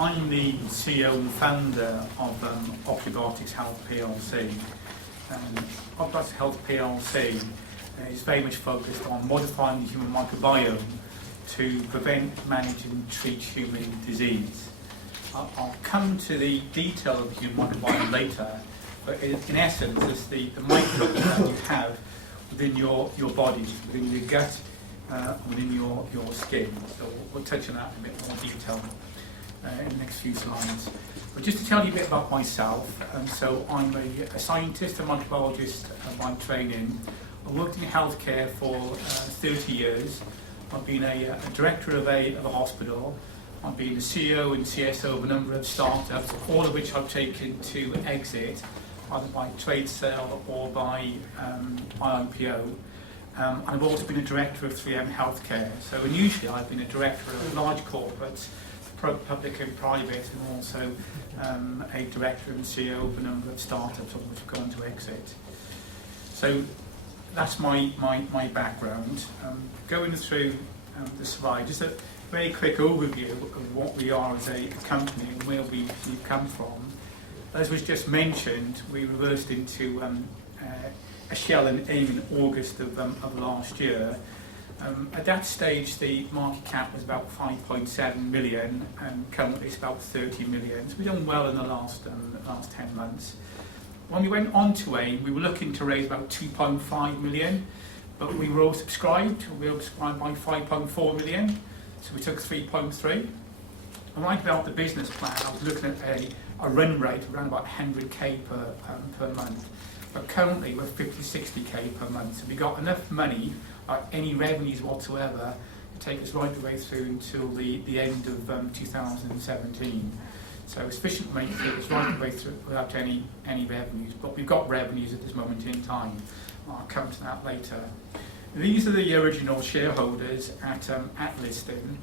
I'm the CEO and founder of OptiBiotix Health PLC. OptiBiotix Health PLC is very much focused on modifying the human microbiome to prevent, manage and treat human disease. I'll come to the detail of the human microbiome later, but in essence it's the microbes that you have within your body, within your gut, within your skin. So we'll touch on that in a bit more detail in the next few slides. But just to tell you a bit about myself, so I'm a scientist, a microbiologist by training. I've worked in healthcare for 30 years. I've been a director of a hospital. I've been the CEO and CSO of a number of startups, all of which I've taken to exit, either by trade sale or by IPO. And I've also been a director of 3M Healthcare. So unusually I've been a director of large corporates, public and private, and also a director and CEO of a number of startups, all of which have gone to exit. So that's my background. Going through the slide, just a very quick overview of what we are as a company and where we've come from. As was just mentioned, we reversed into a shell in AIM in August of last year. At that stage, the market cap was about 5.7 million, and currently it's about 30 million. So we've done well in the last 10 months. When we went on to AIM, we were looking to raise about 2.5 million, but we were oversubscribed. We were oversubscribed by 5.4 million, so we took 3.3. And right about the business plan, I was looking at a run rate around about 100k per month. But currently we're 50-60k per month. So we got enough money, any revenues whatsoever, to take us right the way through until the end of 2017. So sufficient money to take us right the way through without any revenues. But we've got revenues at this moment in time. I'll come to that later. These are the original shareholders at listing.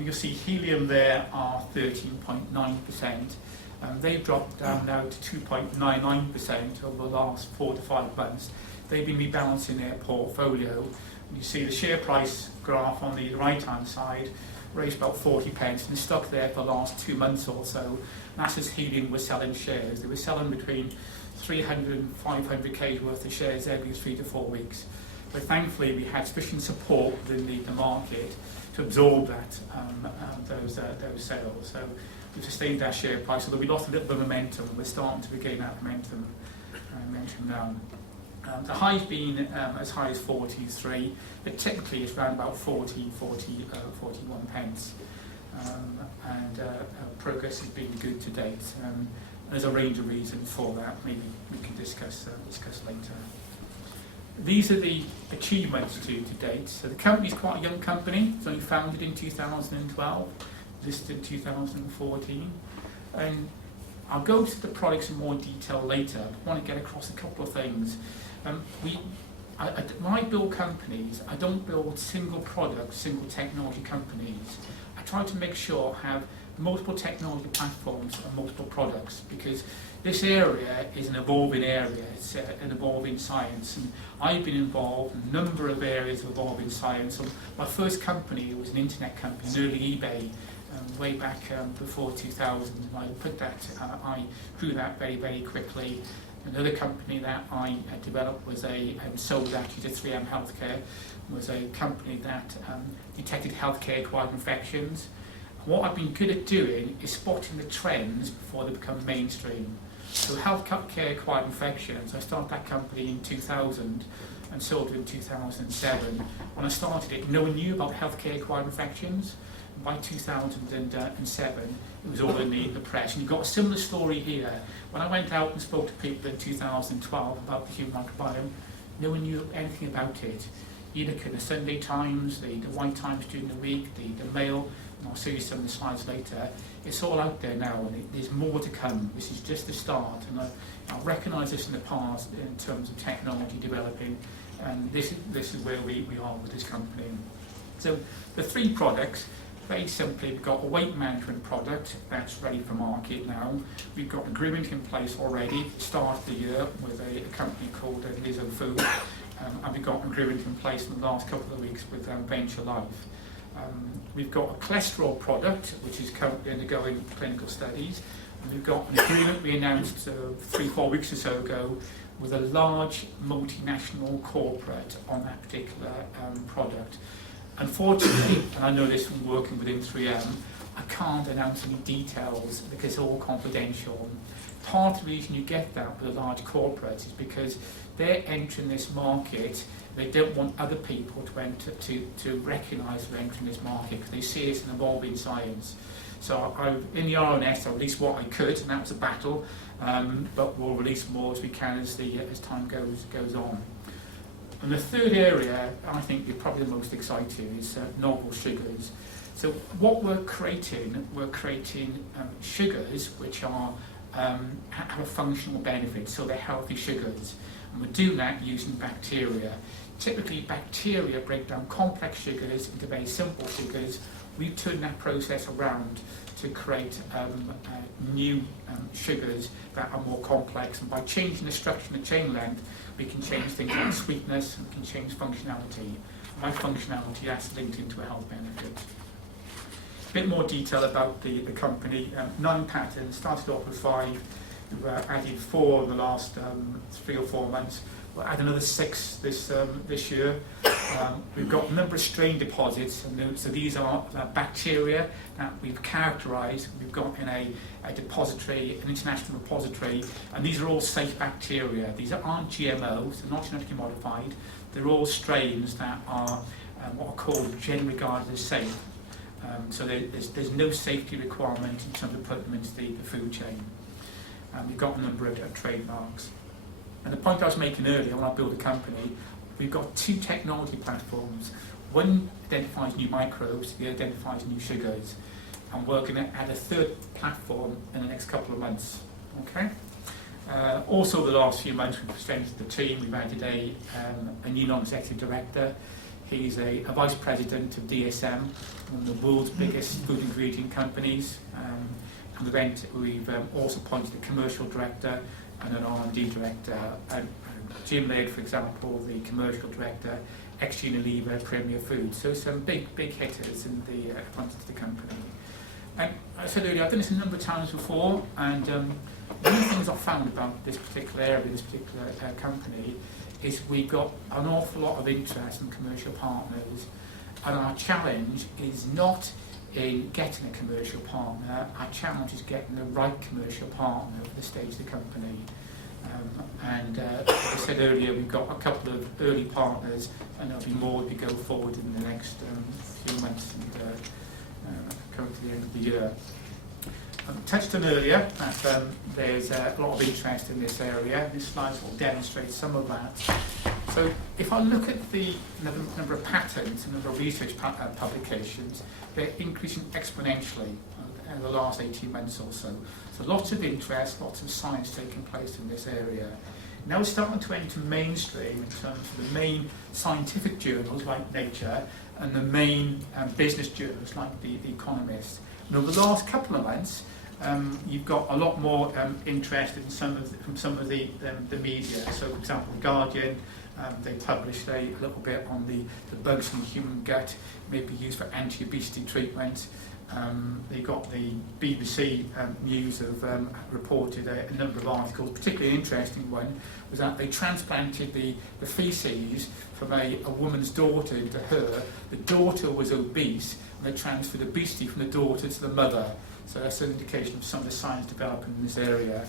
You'll see Helium there are 13.9%. They've dropped down now to 2.99% over the last 4 to 5 months. They've been rebalancing their portfolio. And you see the share price graph on the right-hand side raised about 40 pence and stuck there for the last 2 months or so. That's as Helium was selling shares. They were selling between 300 and 500k worth of shares every 3 to 4 weeks. But thankfully we had sufficient support within the market to absorb that those sales. So we've sustained our share price, although we lost a little bit of momentum. We're starting to regain that momentum now. The high's been as high as 43, but typically it's around about 41 pence. And progress has been good to date. There's a range of reasons for that. Maybe we can discuss later. These are the achievements to date. So the company's quite a young company. It was only founded in 2012, listed in 2014. And I'll go to the products in more detail later. I want to get across a couple of things. When I build companies, I don't build single products, single technology companies. I try to make sure I have multiple technology platforms and multiple products, because this area is an evolving area, it's an evolving science, and I've been involved in a number of areas of evolving science. So my first company was an internet company, an early eBay, way back before 2000. I grew that very, very quickly. Another company that I developed was sold actually to 3M Healthcare, was a company that detected healthcare acquired infections. What I've been good at doing is spotting the trends before they become mainstream. So healthcare acquired infections, I started that company in 2000 and sold it in 2007. When I started it, no one knew about healthcare acquired infections. By 2007, it was all in the press. And you've got a similar story here. When I went out and spoke to people in 2012 about the human microbiome, no one knew anything about it. You look at the Sunday Times, the White Times during the week, the Mail, and I'll show you some of the slides later. It's all out there now, and there's more to come. This is just the start, and I recognise this in the past in terms of technology developing, and this is where we are with this company. So the 3 products, very simply, we've got a weight management product that's ready for market now. We've got an agreement in place already, start of the year, with a company called Lizzo Food, and we've got an agreement in place in the last couple of weeks with Venture Life. we've got a cholesterol product which is currently undergoing clinical studies, and we've got an agreement we announced 3-4 weeks or so ago with a large multinational corporate on that particular product. Unfortunately, and I know this from working within 3M, I can't announce any details because it's all confidential. Part of the reason you get that with a large corporate is because they're entering this market. They don't want other people to enter to recognise they're entering this market because they see it's an evolving science. So in the RNS, I released what I could, and that was a battle. But we'll release more as we can as time goes on. And the third area, I think, is probably the most exciting, is novel sugars. So what we're creating sugars which are have a functional benefit, so they're healthy sugars. And we're doing that using bacteria. Typically, bacteria break down complex sugars into very simple sugars. We've turned that process around to create new sugars that are more complex, and by changing the structure and the chain length, we can change things like sweetness, and we can change functionality. By functionality, that's linked into a health benefit. A bit more detail about the company. 9 patents, started off with 5, we've added 4 in the last 3 or 4 months. We'll add another 6 this year. We've got a number of strain deposits, and so these are bacteria that we've characterised. We've got in a depository, an international repository, and these are all safe bacteria. These aren't GMOs, they're not genetically modified. They're all strains that are what are called generally regarded as safe. So there's no safety requirement in terms of putting them into the food chain. We've got a number of trademarks. And the point I was making earlier, when I build a company, we've got 2 technology platforms. One identifies new microbes, the other identifies new sugars. And we're going to add a 3rd platform in the next couple of months. Okay. Also, the last few months, we've strengthened the team. We've added a new non-executive director. He's a vice president of DSM, one of the world's biggest food ingredient companies. And we've also appointed a commercial director and an R&D director. Jim Laird, for example, the commercial director, ex-Unilever, Premier Foods. So some big hitters in the front of the company. And I said earlier, I've done this a number of times before, and one of the things I've found about this particular area, this particular company, is we've got an awful lot of interest from commercial partners, and our challenge is not in getting a commercial partner. Our challenge is getting the right commercial partner for the stage of the company. Like I said earlier, we've got a couple of early partners, and there'll be more as we go forward in the next few months and coming to the end of the year. I touched on earlier that there's a lot of interest in this area. This slide will demonstrate some of that. So if I look at the number of patents and number of research publications, they're increasing exponentially in the last 18 months or so. So lots of interest, lots of science taking place in this area. Now we're starting to enter mainstream in terms of the main scientific journals like Nature and the main business journals like The Economist. And over the last couple of months, you've got a lot more interest in from some of the media. So, for example, The Guardian, they published a little bit on the bugs in the human gut, may be used for anti-obesity treatment. They got the BBC News have reported a number of articles. Particularly interesting one was that they transplanted the feces from a woman's daughter into her. The daughter was obese, and they transferred obesity from the daughter to the mother. So that's an indication of some of the science developing in this area.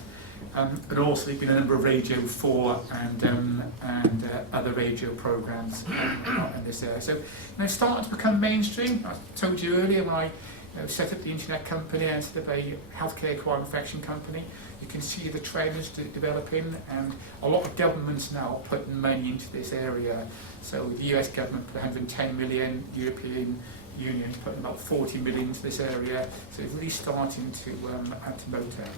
And also there's been a number of Radio 4 and other radio programmes in this area. So it's starting to become mainstream. I told you earlier when I set up the internet company and set up a healthcare acquired infection company. You can see the trends developing, and a lot of governments now are putting money into this area. So the US government put 110 million, European Union putting about 40 million into this area. So it's really starting to motor.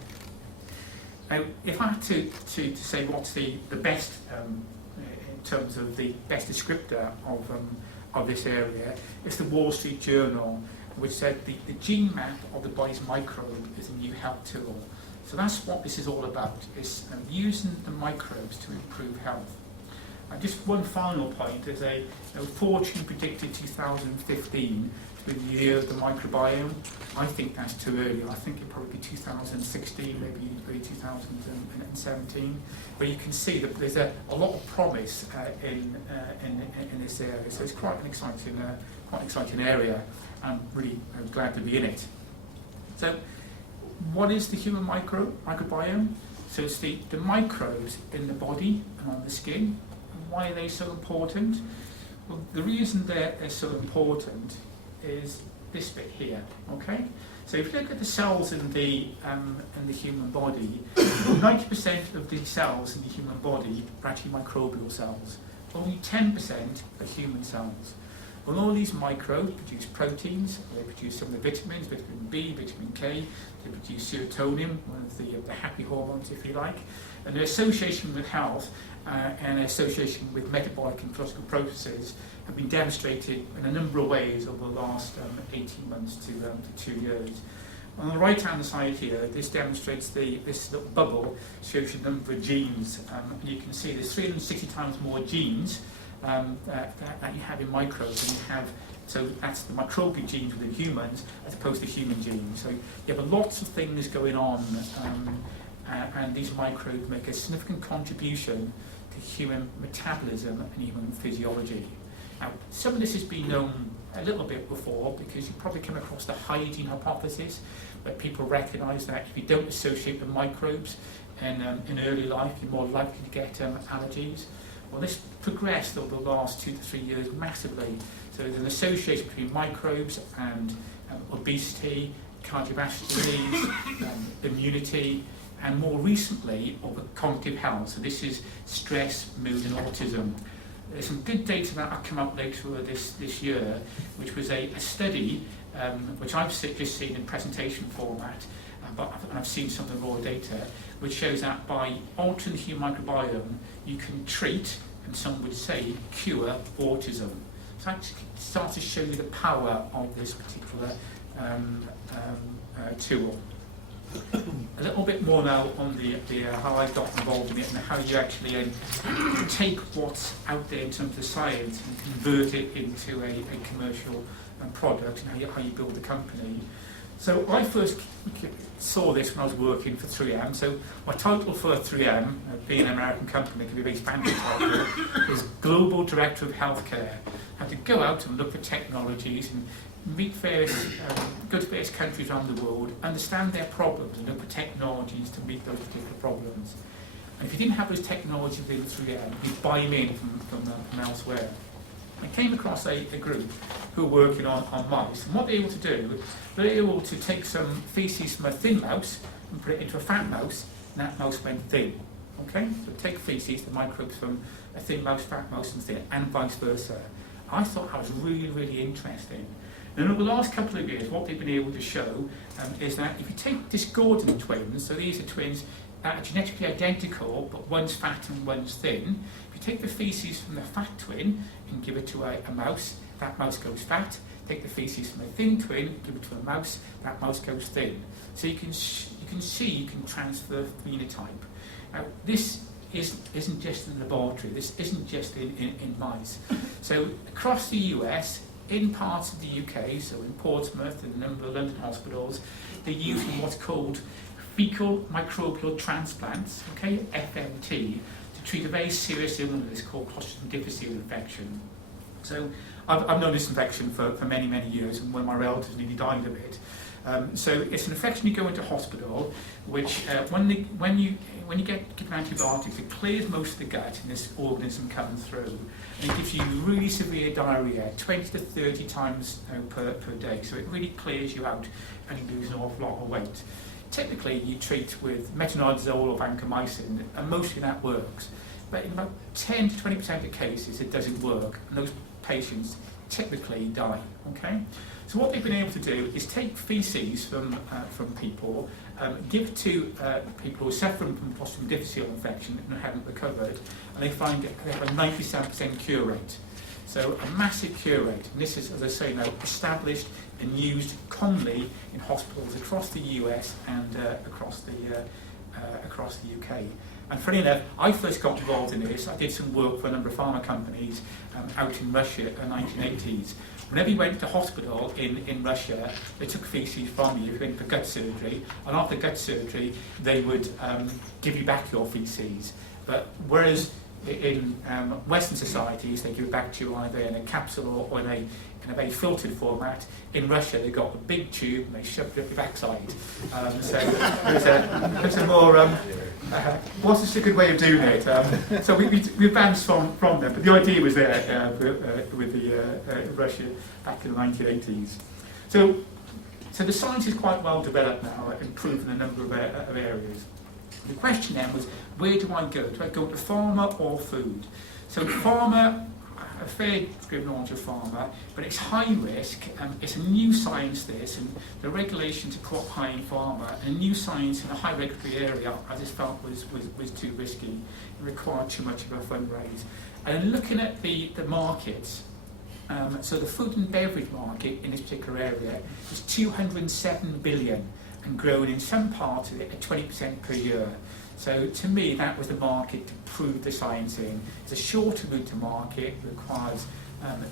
Now, if I had to say what's the best in terms of the best descriptor of this area, it's the Wall Street Journal, which said the gene map of the body's microbe is a new health tool. So that's what this is all about, is using the microbes to improve health. And just one final point, is Fortune predicted 2015 to with the year of the microbiome. I think that's too early. I think it'll probably be 2016, maybe 2017. But you can see that there's a lot of promise in this area. So it's quite an exciting area. I'm really glad to be in it. So what is the human microbiome? So it's the microbes in the body and on the skin. And why are they so important? Well, the reason they're so important is this bit here, okay? So if you look at the cells in the human body, 90% of the cells in the human body are actually microbial cells. Only 10% are human cells. Well, all these microbes produce proteins, they produce some of the vitamins, vitamin B, vitamin K, they produce serotonin, one of the happy hormones, if you like, and their association with health and association with metabolic and physiological processes have been demonstrated in a number of ways over the last 18 months to 2 years. On the right-hand side here, this demonstrates this little bubble shows you the number of genes, and you can see there's 360 times more genes that you have in microbes than you have. So that's the microbial genes within humans as opposed to human genes. So you have lots of things going on, and these microbes make a significant contribution to human metabolism and human physiology. Now, some of this has been known a little bit before because you probably come across the hygiene hypothesis, where people recognise that if you don't associate with microbes in early life, you're more likely to get allergies. Well, this progressed over the last 2 to 3 years massively. So there's an association between microbes and obesity, cardiovascular disease, immunity, and more recently, over cognitive health. So this is stress, mood, and autism. There's some good data that will come out later this year, which was a study which I've just seen in presentation format, but I've seen some of the raw data, which shows that by altering the human microbiome, you can treat, and some would say cure, autism. So that starts to show you the power of this particular tool. A little bit more now on the how I got involved in it and how you actually take what's out there in terms of science and convert it into a commercial product, and how you build a company. So I first saw this when I was working for 3M. So my title for 3M, being an American company, can be a very fancy title, is Global Director of Healthcare. I had to go out and look for technologies and meet go to various countries around the world, understand their problems, and look for technologies to meet those particular problems. And if you didn't have those technologies within 3M, you'd buy them in from elsewhere. I came across a group who were working on mice, and what they were able to do, they were able to take some feces from a thin mouse and put it into a fat mouse, and that mouse went thin. Okay? So take feces, the microbes from a thin mouse, fat mouse, and thin, and vice versa. I thought that was really, really interesting. And over the last couple of years, what they've been able to show is that if you take discordant twins, so these are twins that are genetically identical, but one's fat and one's thin, if you take the feces from the fat twin and give it to a mouse, that mouse goes fat. Take the feces from a thin twin, give it to a mouse, that mouse goes thin. So you can see you can transfer phenotype. Now, this isn't just in the laboratory, this isn't just in mice. So across the US, in parts of the UK, so in Portsmouth and a number of London hospitals, they're using what's called fecal microbial transplants, okay, FMT, to treat a very serious illness called Clostridium difficile infection. So I've known this infection for many, many years, and one of my relatives nearly died of it. So it's an infection you go into hospital, which when you get given antibiotics, it clears most of the gut and this organism comes through, and it gives you really severe diarrhea, 20 to 30 times per day. So it really clears you out, and you lose an awful lot of weight. Typically, you treat with metronidazole or vancomycin, and mostly that works. But in about 10 to 20% of cases, it doesn't work, and those patients typically die. Okay. So what they've been able to do is take feces from people, give it to people who are suffering from Clostridium difficile infection and haven't recovered, and they find that they have a 97% cure rate. So a massive cure rate. And this is, as I say now, established and used commonly in hospitals across the US and across the UK. And funny enough, I first got involved in this. I did some work for a number of pharma companies out in Russia in the 1980s. Whenever you went to hospital in Russia, they took feces from you if you went for gut surgery, and after gut surgery, they would give you back your feces. But whereas in Western societies, they give it back to you either in a capsule or in a very filtered format. In Russia, they got a big tube and they shoved it up your backside. So there's a more, what's just a good way of doing it? So we advanced from them, but the idea was there with the Russia back in the 1980s. So the science is quite well developed now, improving a number of areas. The question then was, where do I go? Do I go to pharma or food? So pharma, a fair degree of knowledge of pharma, but it's high risk, it's a new science this, and the regulations are quite high in pharma, and a new science in a high regulatory area I just felt was too risky, it required too much of a fundraise. And looking at the markets, so the food and beverage market in this particular area is 207 billion and growing in some parts of it at 20% per year. So to me, that was the market to prove the science in. It's a shorter route to market, requires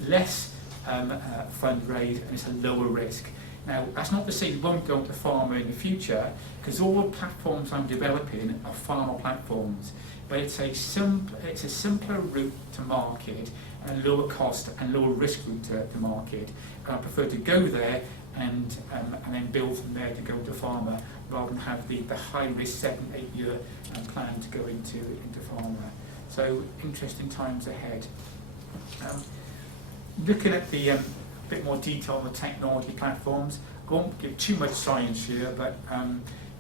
less fundraise, and it's a lower risk. Now, that's not to say we won't go into pharma in the future, because all the platforms I'm developing are pharma platforms. But it's a simpler route to market, and lower cost and lower risk route to market. And I prefer to go there and then build from there to go to pharma, rather than have the high risk 7-8 year plan to go into pharma. So interesting times ahead. Looking at the bit more detail on the technology platforms, I won't give too much science here, but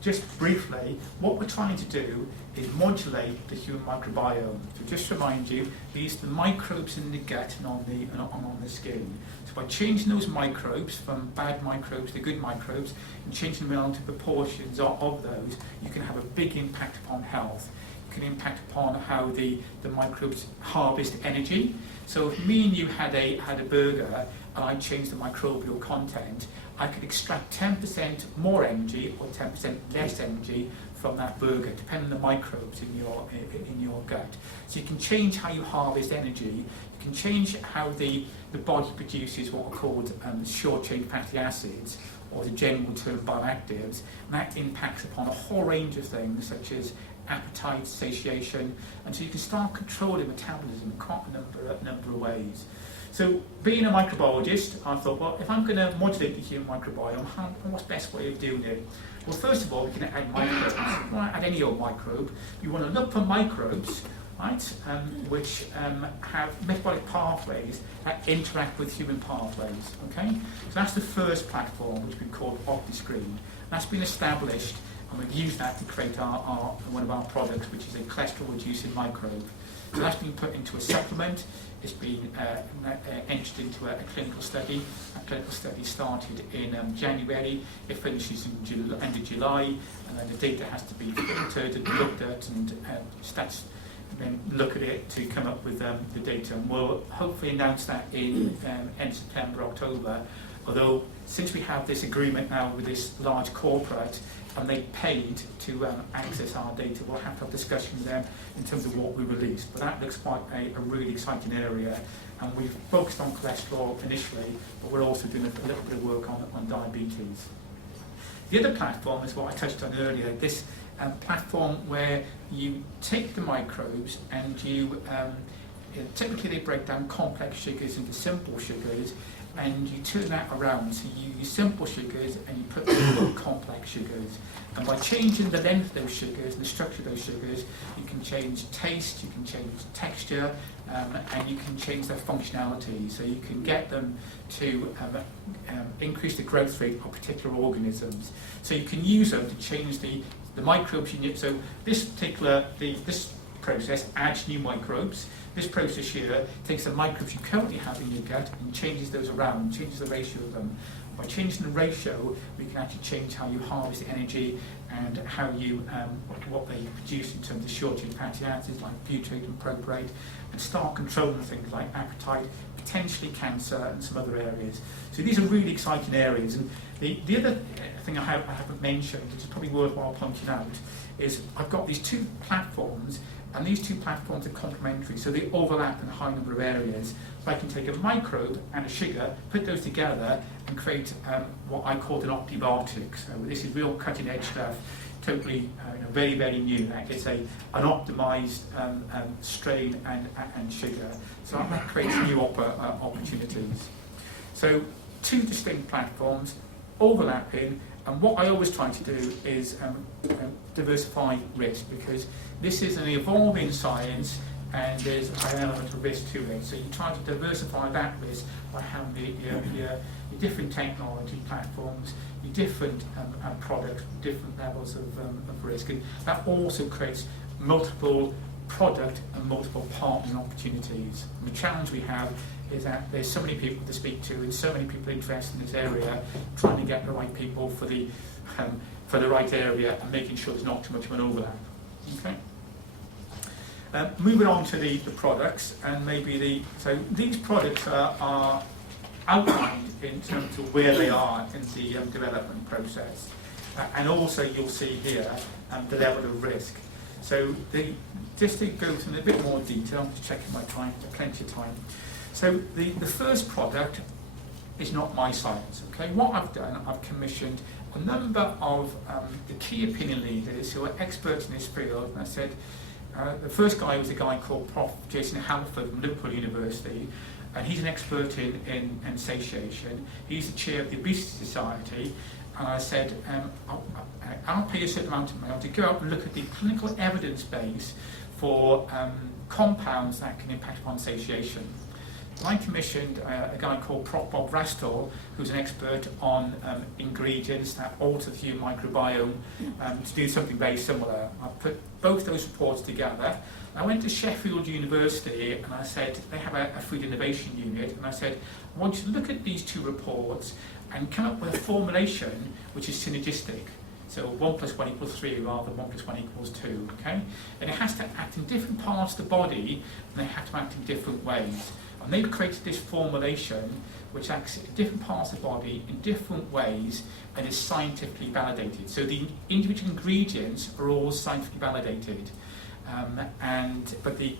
just briefly, what we're trying to do is modulate the human microbiome. So just to remind you, these are the microbes in the gut and on the skin. So by changing those microbes from bad microbes to good microbes and changing them around to proportions of those, you can have a big impact upon health. You can impact upon how the microbes harvest energy. So if me and you had a burger and I changed the microbial content, I could extract 10% more energy or 10% less energy from that burger, depending on the microbes in your gut. So you can change how you harvest energy. You can change how the body produces what are called short-chain fatty acids, or the general term bioactives, and that impacts upon a whole range of things such as appetite, satiation, and so you can start controlling metabolism in quite a number of ways. So being a microbiologist, I thought, well, if I'm going to modulate the human microbiome, what's the best way of doing it? Well, first of all, we can add microbes. You don't want to add any old microbe. You want to look for microbes, right, which have metabolic pathways that interact with human pathways, okay? So that's the first platform, which we call OptiScreen. That's been established, and we've used that to create one of our products, which is a cholesterol-reducing microbe. So that's been put into a supplement. It's been entered into a clinical study. That clinical study started in January. It finishes in end of July, and then the data has to be filtered and looked at, and stats then look at it to come up with the data. And we'll hopefully announce that in end September, October. Although, since we have this agreement now with this large corporate, and they paid to access our data, we'll have to have discussion with them in terms of what we release. But that looks quite a really exciting area, and we've focused on cholesterol initially, but we're also doing a little bit of work on diabetes. The other platform is what I touched on earlier, this platform where you take the microbes and you, typically they break down complex sugars into simple sugars, and you turn that around, so you use simple sugars and you put them in complex sugars. And by changing the length of those sugars and the structure of those sugars, you can change taste, you can change texture, and you can change their functionality. So you can get them to increase the growth rate of particular organisms. So you can use them to change the microbes you need. So this process adds new microbes. This process here takes the microbes you currently have in your gut and changes those around, changes the ratio of them. by changing the ratio, we can actually change how you harvest the energy and how you, what they produce in terms of short-chain fatty acids like butyrate and propionate, and start controlling things like appetite, potentially cancer and some other areas. So these are really exciting areas. And the other thing I haven't mentioned, which is probably worthwhile pointing out, is I've got these two platforms, and these two platforms are complementary, so they overlap in a high number of areas. So I can take a microbe and a sugar, put those together, and create what I call an OptiBiotix. So this is real cutting-edge stuff, totally very, very new. It's an optimized strain and sugar. So that creates new opportunities. So two distinct platforms, overlapping, and what I always try to do is diversify risk, because this is an evolving science and there's an element of risk to it. So you try to diversify that risk by having your different technology platforms, your different products, different levels of risk. And that also creates multiple product and multiple partnering opportunities. And the challenge we have is that there's so many people to speak to and so many people interested in this area, trying to get the right people for the right area and making sure there's not too much of an overlap. Okay. Moving on to the products, and so these products are outlined in terms of where they are in the development process, and also you'll see here the level of risk. So just to go into a bit more detail, I'm just checking my time, plenty of time. So the first product is not my science. Okay, what I've done, I've commissioned a number of the key opinion leaders who are experts in this field, and I said, the first guy was a guy called Prof. Jason Halford from Liverpool University, and he's an expert in satiation. He's the chair of the Obesity Society, and I said, I'll pay a certain amount of money to go out and look at the clinical evidence base for compounds that can impact upon satiation. I commissioned a guy called Prof. Bob Rastall, who's an expert on ingredients that alter the human microbiome, to do something very similar. I put both those reports together. I went to Sheffield University and I said, they have a food innovation unit, and I said, I want you to look at these two reports and come up with a formulation which is synergistic. So 1 + 1 = 3 rather than 1 + 1 = 2, okay? And it has to act in different parts of the body, and they have to act in different ways. And they've created this formulation which acts in different parts of the body in different ways and is scientifically validated. So the individual ingredients are all scientifically validated, but the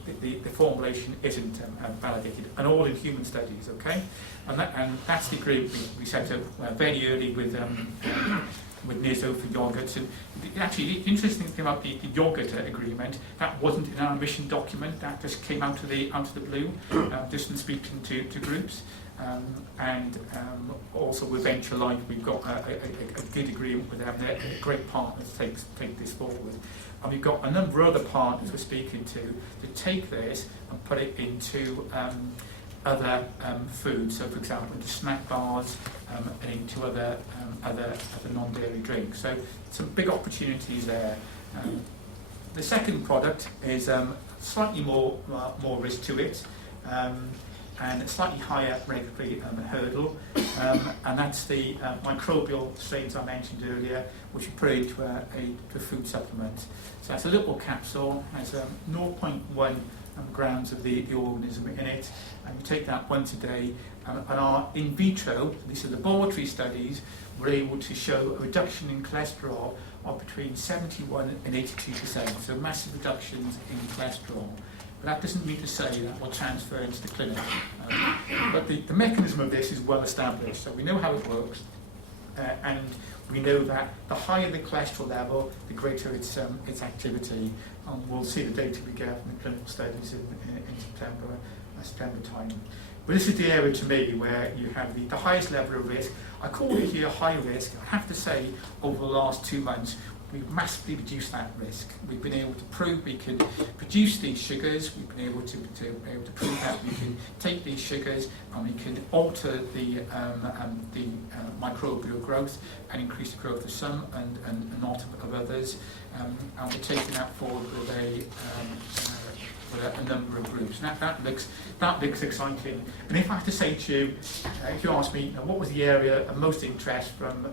formulation isn't validated, and all in human studies, okay? And that's the group we set up very early with Nizo for yogurts. And actually, the interesting thing about the yogurt agreement, that wasn't in our mission document. That just came out of the blue, just in speaking to groups. Also with Venture Life, we've got a good agreement with them. They're great partners to take this forward. And we've got a number of other partners we're speaking to take this and put it into other foods, so for example into snack bars and into other non-dairy drinks. So some big opportunities there. The second product is slightly more risk to it, and a slightly higher regulatory hurdle, and that's the microbial strains I mentioned earlier, which we put into a food supplement. So that's a little capsule, has 0.1 grams of the organism in it, and you take that once a day. And our in vitro, these are laboratory studies, we're able to show a reduction in cholesterol of between 71 and 82%, so massive reductions in cholesterol. But that doesn't mean to say that will transfer into the clinic. But the mechanism of this is well established, so we know how it works, and we know that the higher the cholesterol level, the greater its activity. And we'll see the data we get from the clinical studies in September time. But this is the area to me where you have the highest level of risk. I call it here high risk. I have to say, over the last 2 months, we've massively reduced that risk. We've been able to prove we can produce these sugars. We've been able to prove that we can take these sugars and we can alter the microbial growth and increase the growth of some and not of others. And we're taking that forward with for a number of groups. And that looks exciting. And if I have to say to you, if you ask me, what was the area of most interest from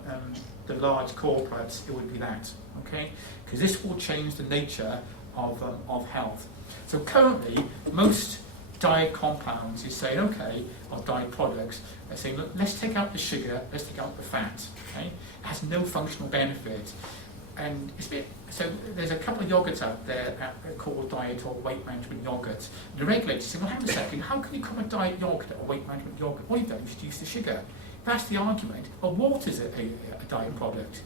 the large corporates, it would be that, okay? Because this will change the nature of health. So currently, most diet compounds is saying, okay, or diet products, they're saying, look, let's take out the sugar, let's take out the fat, okay? It has no functional benefit. And it's a bit, so there's a couple of yogurts out there that are called diet or weight management yogurts. And the regulators say, well, hang on a second, how can you call a diet yogurt or weight management yogurt? Well, you've done introduced the sugar. That's the argument. Well, water's a diet product.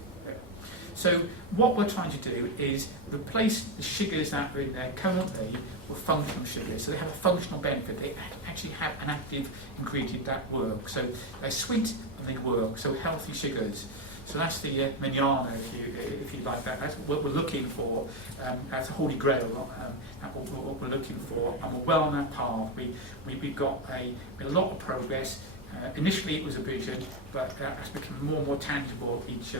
So what we're trying to do is replace the sugars that are in there currently with functional sugars. So they have a functional benefit. They actually have an active ingredient that works. So they're sweet and they work. So healthy sugars. So that's the manana, if you like that. That's what we're looking for. That's a holy grail. That's what we're looking for. And we're well on that path. We've got a lot of progress. Initially it was a vision, but it's become more and more tangible each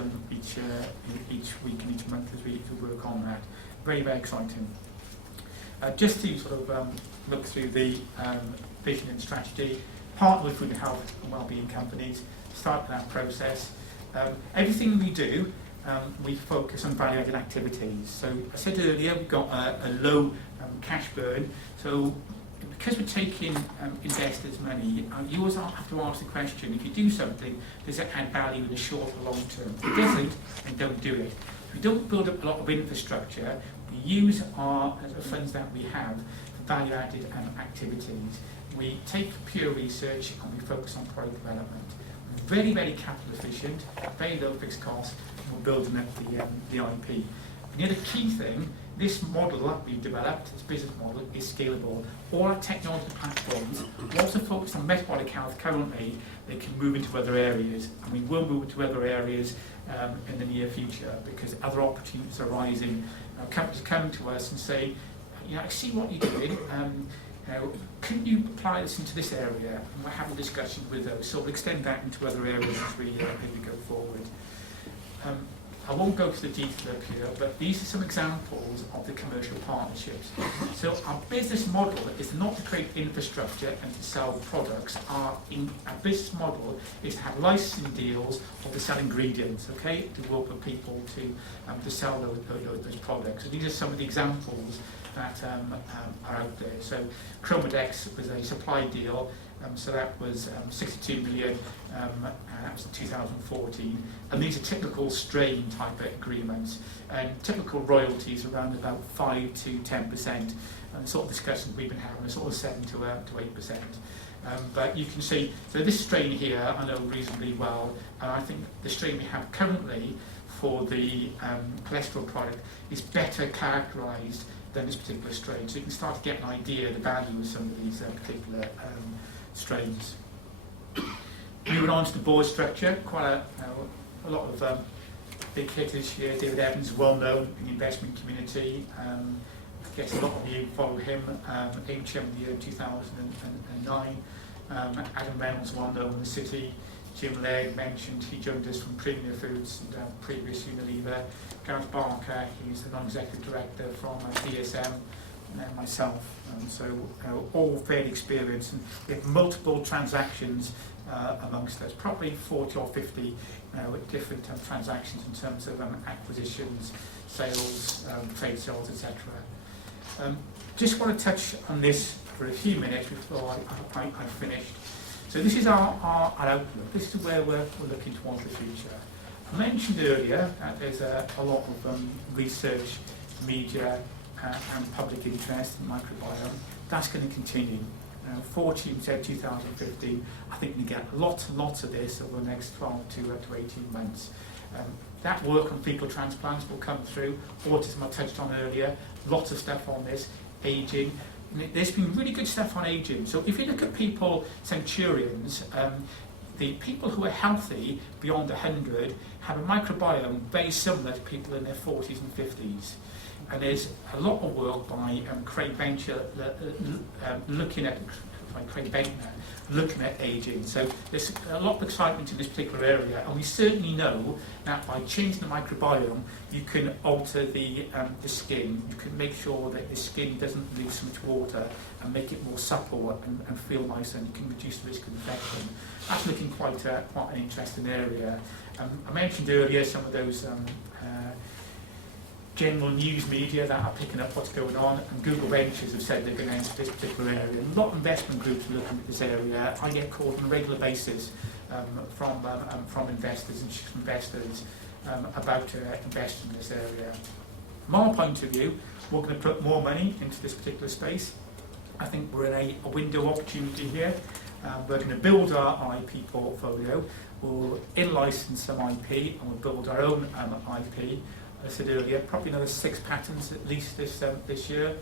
week and each month as we work on that. Very, very exciting. Just to sort of look through the vision and strategy, partner with food and health and wellbeing companies, start that process. Everything we do, we focus on value-added activities. So I said earlier, we've got a low cash burn. So because we're taking investors' money, you always have to ask the question, if you do something, does it add value in the short or long term? If it doesn't, then don't do it. If we don't build up a lot of infrastructure, we use the funds that we have for value-added activities. We take pure research and we focus on product development. Very, very capital efficient, very low fixed cost, and we're building up the IP. And the other key thing, this model that we've developed, this business model, is scalable. All our technology platforms are also focused on metabolic health currently. They can move into other areas, and we will move into other areas in the near future because other opportunities are rising. Companies come to us and say, I see what you're doing. Can you apply this into this area? And we'll have a discussion with those. So we'll extend that into other areas as we go forward. I won't go to the detail up here, but these are some examples of the commercial partnerships. So our business model is not to create infrastructure and to sell products. Our business model is to have licensing deals or to sell ingredients, okay, to work with people to sell those products. So these are some of the examples that are out there. So Chromadex was a supply deal, so that was 62 million, that was in 2014. And these are typical strain type of agreements, and typical royalties around about 5 to 10%. And the sort of discussions we've been having are sort of 7 to 8%. But you can see, so this strain here I know reasonably well, and I think the strain we have currently for the cholesterol product is better characterised than this particular strain. So you can start to get an idea of the value of some of these particular strains. Moving on to the board structure, quite a lot of big hitters here. David Evans, well known in the investment community. I guess a lot of you follow him. HM in the year 2009. Adam Reynolds, well known in the city. Jim Legg mentioned, he joined us from Premier Foods and previous Unilever. Gareth Barker, he's the non-executive director from DSM, and then myself. So all fairly experienced, and we have multiple transactions amongst us, probably 40 or 50 different transactions in terms of acquisitions, sales, trade sales, etc. Just want to touch on this for a few minutes before I finished. So this is our outlook. This is where we're looking towards the future. I mentioned earlier that there's a lot of research, media, and public interest in microbiome. That's going to continue. Fortune said 2015. I think we get lots and lots of this over the next 12 to 18 months. That work on fecal transplants will come through. Autism I touched on earlier. Lots of stuff on this. Aging. There's been really good stuff on aging. So if you look at people, centurions, the people who are healthy beyond 100 have a microbiome very similar to people in their 40s and 50s. And there's a lot of work by Craig Venture looking at by Craig Bentner, looking at ageing. So there's a lot of excitement in this particular area, and we certainly know that by changing the microbiome, you can alter the skin. You can make sure that the skin doesn't lose so much water and make it more supple and feel nicer, and you can reduce the risk of infection. That's looking quite an interesting area. I mentioned earlier some of those general news media that are picking up what's going on, and Google Ventures have said they're going to enter this particular area. A lot of investment groups are looking at this area. I get called on a regular basis from investors and investors about investing in this area. From our point of view, we're going to put more money into this particular space. I think we're in a window opportunity here. We're going to build our IP portfolio. We'll in-license some IP, and we'll build our own IP. I said earlier, probably another 6 patents at least this year.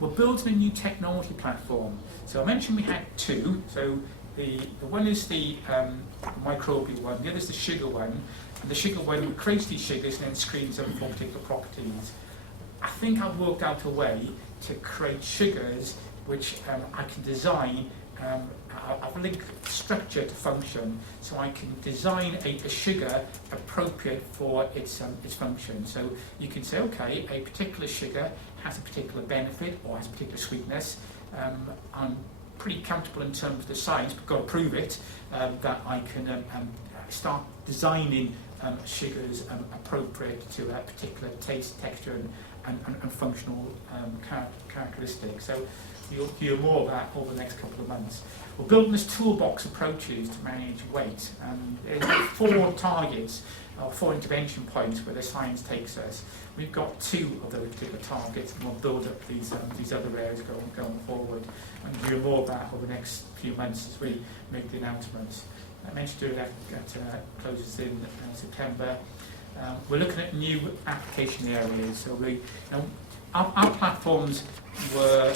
We're building a new technology platform. So I mentioned we had 2. So the one is the microbial one, the other is the sugar one. And the sugar one creates these sugars and then screens them for particular properties. I think I've worked out a way to create sugars which I can design. I've linked structure to function, so I can design a sugar appropriate for its function. So you can say, okay, a particular sugar has a particular benefit or has a particular sweetness. I'm pretty comfortable in terms of the science, but got to prove it, that I can start designing sugars appropriate to a particular taste, texture, and functional characteristics. So you'll hear more of that over the next couple of months. We're building this toolbox approaches to manage weight. There's 4 targets, or 4 intervention points where the science takes us. We've got 2 of those particular targets, and we'll build up these other areas going forward. And you'll hear more of that over the next few months as we make the announcements. I mentioned earlier that closes in September. We're looking at new application areas. So our platforms were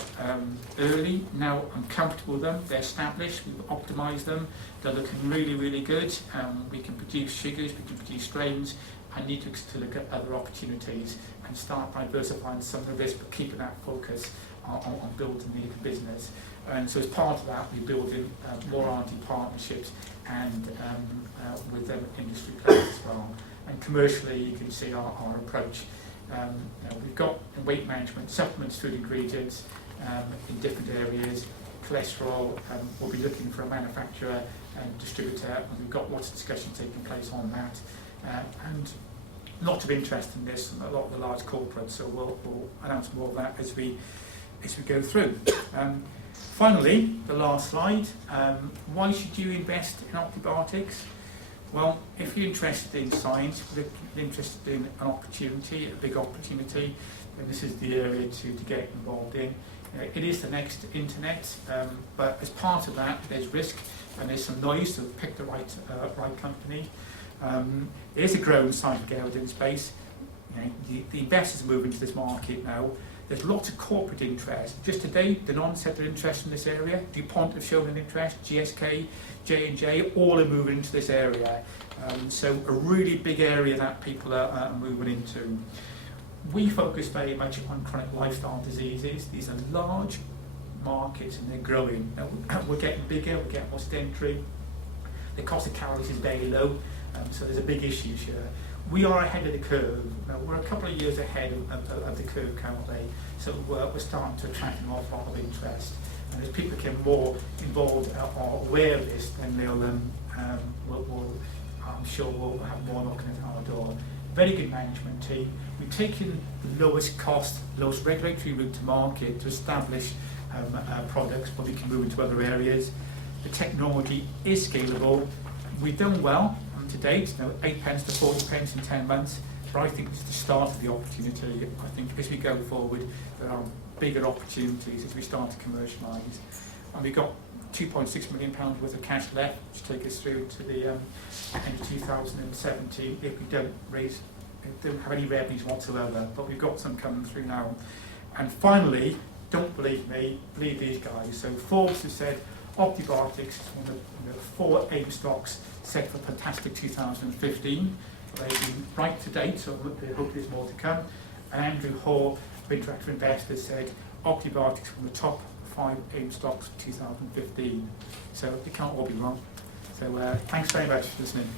early. Now I'm comfortable with them. They're established. We've optimised them. They're looking really, really good. We can produce sugars. We can produce strains. I need to look at other opportunities and start diversifying some of the risk, but keeping that focus on building the business. And so as part of that, we're building more R&D partnerships and with industry players as well. And commercially, you can see our approach. We've got weight management, supplements, food ingredients in different areas. Cholesterol, we'll be looking for a manufacturer and distributor, and we've got lots of discussion taking place on that. And lots of interest in this, and a lot of the large corporates, so we'll announce more of that as we go through. Finally, the last slide. Why should you invest in OptiBiotix? Well, if you're interested in science, if you're interested in an opportunity, a big opportunity, then this is the area to get involved in. It is the next internet, but as part of that, there's risk and there's some noise, so pick the right company. There's a growing scientific evidence base. The investors are moving to this market now. There's lots of corporate interest. Just today, Danone said they're interested in this area. DuPont have shown an interest. GSK, J&J, all are moving into this area. So a really big area that people are moving into. We focus very much on chronic lifestyle diseases. These are large markets and they're growing. Now, we're getting bigger, we're getting more sedentary. The cost of calories is very low, so there's a big issue here. We are ahead of the curve. Now, we're a couple of years ahead of the curve currently, so we're starting to attract an awful lot of interest. And as people become more involved or aware of this, then I'm sure we'll have more knocking at our door. Very good management team. We've taken the lowest cost, lowest regulatory route to market to establish products, but we can move into other areas. The technology is scalable. We've done well to date, 8 pence to 40 pence in 10 months, but I think it's the start of the opportunity. I think as we go forward, there are bigger opportunities as we start to commercialise. And we've got £2.6 million worth of cash left, which take us through to the end of 2017 if we don't have any revenues whatsoever, but we've got some coming through now. And finally, don't believe me, believe these guys. So Forbes has said OptiBiotix is one of the 4 AIM stocks set for fantastic 2015. They've been right to date, so hopefully there's more to come. And Andrew Hall of Interactive Investors said OptiBiotix is one of the top 5 AIM stocks for 2015. So it can't all be wrong. So thanks very much for listening.